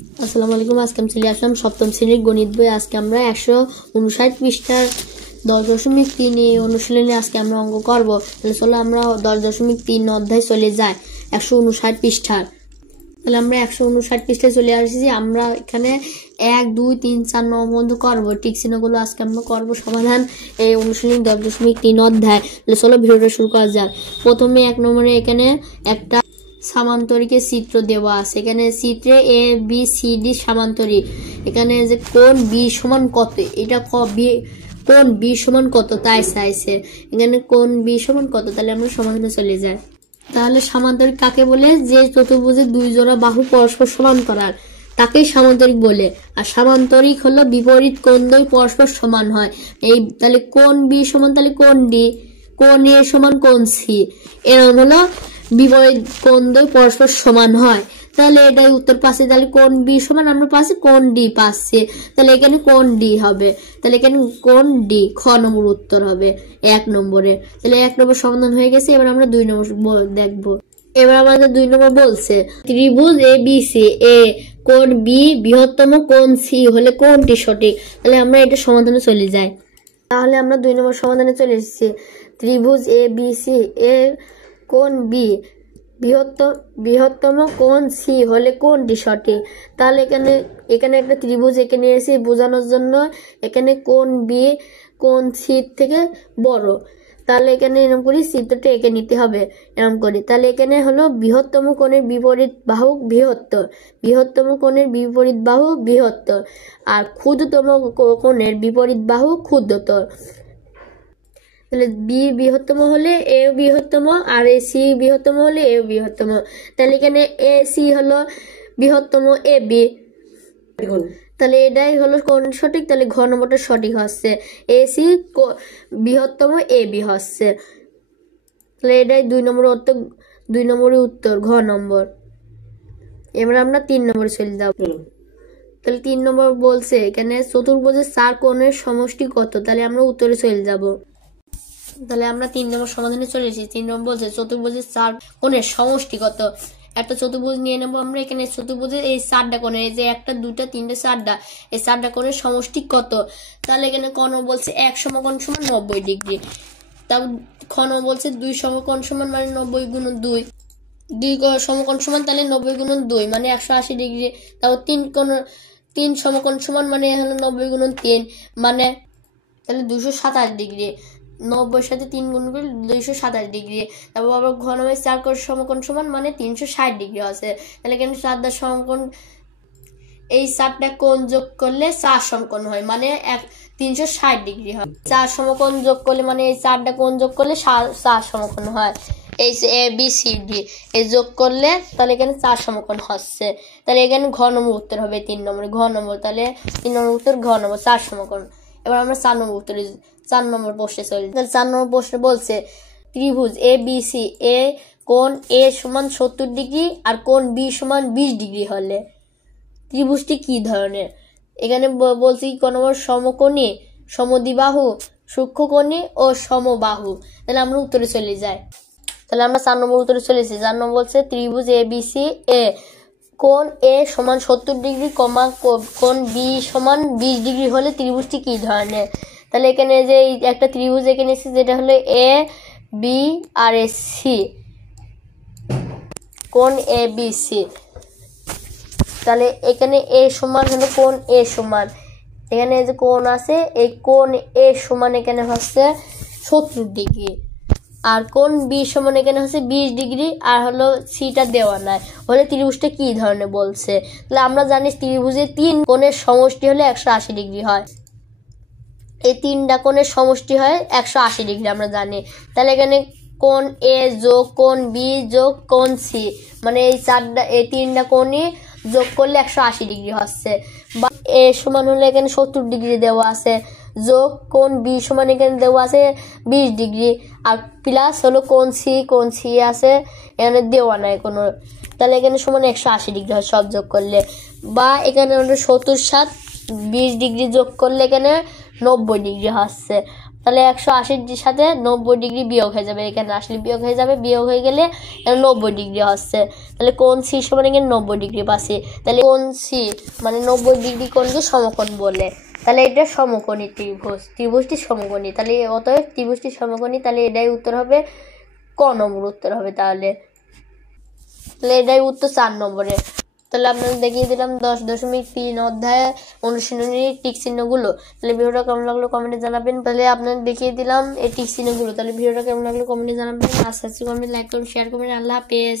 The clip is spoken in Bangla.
আসসালামু আলাইকুম। আজকে আমি চলে আসলাম সপ্তম শ্রেণীর গণিত বই। আজকে আমরা 159 পৃষ্ঠার 10.3 এই অনুশীলনে আজকে আমরা অঙ্ক করব। তাহলে চলো আমরা 10.3 অধ্যায় চলে যাই 159 পৃষ্ঠার। তাহলে আমরা 159 পৃষ্ঠায় চলে আসছি। আমরা এখানে 1, 2, 3, 4 নম্বর পর্যন্ত করবো। ঠিক চিহ্নগুলো আজকে আমরা করবো সমাধান এই অনুশীলনী 10.3 অধ্যায়। তাহলে চলো ভিডিওটা শুরু করা যাক। প্রথমে 1 নম্বরে এখানে একটা সামান্তরিকের চিত্র দেওয়া আছে। এখানে চিত্রে এ বি সি ডি সামান্তরিক। এখানে যে কোণ বি সমান কত, এটা কোণ বি সমান কত তাই চাইছে। এখানে কোণ বি সমান কত, তাহলে আমরা সমাধানে চলে যাই। তাহলে সামান্তরিক কাকে বলে? যে চতুর্ভুজের দুই জোড়া বাহু পরস্পর সমান্তরাল তাকেই সামান্তরিক বলে। আর সামান্তরিক হলো বিপরীত কোণ দ্বয় পরস্পর সমান হয়। এই তাহলে কোণ বি সমান তাহলে কোণ ডি, কোণ এ সমান কোণ সি, এরকম হলো বিপরীত কোণ দ্বয় পরস্পর সমান হয়। তাহলে এটাই উত্তর পাচ্ছি। তাহলে কোণ বি সমান আমরা পাচ্ছি কোণ ডি পাচ্ছি। তাহলে এখানে কোণ ডি হবে। তাহলে এখানে কোণ ডি, খ নম্বর উত্তর হবে 1 নম্বরে। তাহলে 1 নম্বর সমাধান হয়ে গেছে। এবার আমরা 2 নম্বর দেখবো। এবার আমাদের 2 নম্বর বলছে ত্রিভুজ এ বি সি এ কোণ বি বৃহত্তম কোণ সি হলে কোণটি সঠিক। তাহলে আমরা এটা সমাধানে চলে যাই। তাহলে আমরা 2 নম্বর সমাধানে চলে এসেছি। ত্রিভুজ এ বি সি এ কোণ বি বৃহত্তম কোণ সি হলে কোণটি সঠিক। তাহলে এখানে একটা ত্রিভুজ এঁকে নিয়েছি বোঝানোর জন্য। এখানে কোণ বি কোণ সি থেকে বড়। তাহলে এখানে এরকম করে চিত্রটা এঁকে নিতে হবে এরকম করে। তাহলে এখানে হলো বৃহত্তম কোণের বিপরীত বাহু বৃহত্তর, বৃহত্তম কোণের বিপরীত বাহু বৃহত্তর, আর ক্ষুদ্রতম কোণের বিপরীত বাহু ক্ষুদ্রতর। তাহলে বি বৃহত্তম হলে এ বৃহত্তম, আর এ সি বৃহত্তম হলে এ বৃহত্তম। তাহলে এখানে এ সি হলো বৃহত্তম এ বি। তাহলে এটাই হলো কোন সঠিক। তাহলে ঘ নম্বরটা সঠিক হচ্ছে, এ সি বৃহত্তম এ বি হচ্ছে। তাহলে এটাই 2 নম্বরের উত্তর ঘ নম্বর। এবার আমরা 3 নম্বরে চলে যাব। তাহলে 3 নম্বর বলছে এখানে চতুর্ভুজের 4 কোণের সমষ্টি কত। তাহলে আমরা উত্তরে চলে যাব। তাহলে আমরা 3 নম্বর সমাধানে চলে এসেছি। 3 নম্বর বলছে চতুর্ভুজের 4 কোণের সমষ্টি কত। একটা চতুর্ভুজ নিয়ে নেবো আমরা। এখানে চতুর্ভুজের এই 4টা কোণের, এই যে 1টা 2টা 3টা 4টা, এই 4টা কোণের সমষ্টি কত। তাহলে এখানে ক নম্বর বলছে 1 সমকোণ সমান 90 ডিগ্রি। তারপর খ নম্বর বলছে 2 সমকোণ সমান মানে 90 গুণ 2, 2 সমকোণ সমান তাহলে 90 গুণ 2 মানে 180 ডিগ্রি। তারপর 3 সমকোণ সমান মানে হলো 90 গুণ 3 মানে তাহলে 227 ডিগ্রি। 90 সাথে 3 গুণ করে 227 ডিগ্রি। তারপর আবার ঘ নম্বর 4 সমকোণ সমান মানে 360 ডিগ্রি আছে। তাহলে এখানে 4টা সমকোণ, এই 4টা কোণ যোগ করলে 4 সমকোণ হয় মানে 360 ডিগ্রি হয়। 4 সমকোণ যোগ করলে মানে এই 4টা কোণ যোগ করলে 4 সমকোণ হয়। এই এ বি সি ডি এই যোগ করলে তাহলে এখানে 4 সমকোণ হচ্ছে। তাহলে এখানে ঘ নম্বর উত্তর হবে 3 নম্বরে ঘ নম্বর। তাহলে 3 নম্বর উত্তর ঘ নম্বর 4 সমকোণ। এবার আমরা 4 নম্বর উত্তরে 4 নম্বর প্রশ্নে চলি। তাহলে 4 নম্বর প্রশ্নে বলছে ত্রিভুজ এ বি সি এ কোণ এ সমান 70 ডিগ্রি আর কোণ বি সমান 20 ডিগ্রি হলে ত্রিভুজটি কি ধরনের। এখানে বলছি কি কোন নম্বর সমকোণী, সমদ্বিবাহু, সূক্ষ্মকোণী ও সমবাহু। তাহলে আমরা উত্তরে চলে যাই। তাহলে আমরা 4 নম্বর উত্তরে চলে এসেছি। 4 নম্বর বলছে ত্রিভুজ এ বি সি এ কোণ এ সমান 70 ডিগ্রি কমা কোণ বি সমান 20 ডিগ্রি হলে ত্রিভুজটি কি ধরনের। তাহলে এখানে যে একটা ত্রিভুজ এখানে এসেছে যেটা হলো A B R A C, কোণ এ বি সি। তাহলে এখানে এ সমান হলো কোণ এ সমান, এখানে যে কোণ আছে এই কোণ এ সমান এখানে হচ্ছে 70 ডিগ্রি, আর কোণ বি সমান এখানে হচ্ছে 20 ডিগ্রি, আর হলো সিটা দেওয়া নাই হলে ত্রিভুজটা কি ধরনের বলছে। তাহলে আমরা জানি ত্রিভুজের 3 কোণের সমষ্টি হলে 180 ডিগ্রি হয়। এই 3টা কোণের সমষ্টি হয় 180 ডিগ্রি আমরা জানি। তাহলে এখানে কোণ এ যোগ কোণ বি যোগ কোণ সি মানে এই 3টা কোণই যোগ করলে 180 ডিগ্রি হচ্ছে। বা এ সমান হলে এখানে 70 ডিগ্রি দেওয়া আছে, যোগ কোণ বি সমান এখানে দেওয়া আছে 20 ডিগ্রি, আর প্লাস হলো কোণ সি আছে এখানে দেওয়া নাই কোনো। তাহলে এখানে সমান 180 ডিগ্রি হয় সব যোগ করলে। বা এখানে হলো 70 সাথে 20 ডিগ্রি যোগ করলে এখানে 90 ডিগ্রি হচ্ছে। তাহলে 180 সাথে 90 ডিগ্রি বিয়োগ হয়ে যাবে, এখানে আসলে বিয়োগ হয়ে যাবে, বিয়োগ হয়ে গেলে 90 ডিগ্রি হচ্ছে। তাহলে কোণ সি সমান এখানে 90 ডিগ্রি পাচ্ছি। তাহলে কোণ সি মানে 90 ডিগ্রি কোণকে সমকোণ বলে। তাহলে এটা সমকোণী ত্রিভুজ, ত্রিভুজটি সমকোণী। তাহলে অতএব ত্রিভুজটি সমকোণী, তাহলে এটাই উত্তর হবে, ক নম্বর উত্তর হবে। তাহলে এটাই উত্তর 4 নম্বরে। তাহলে আপনাদের দেখিয়ে দিলাম 10.3 অধ্যায়ে অনুশীলনীর টিক চিহ্নগুলো। তাহলে ভিডিওটা কেমন লাগলো কমেন্টে জানাবেন। তাহলে আপনাদের দেখিয়ে দিলাম এই টিক চিহ্নগুলো। তাহলে ভিডিওটা কেমন লাগলো কমেন্টে জানাবেন। আশা করছি কমেন্ট লাইক করুন, শেয়ার করবেন। আল্লাহ হাফেজ।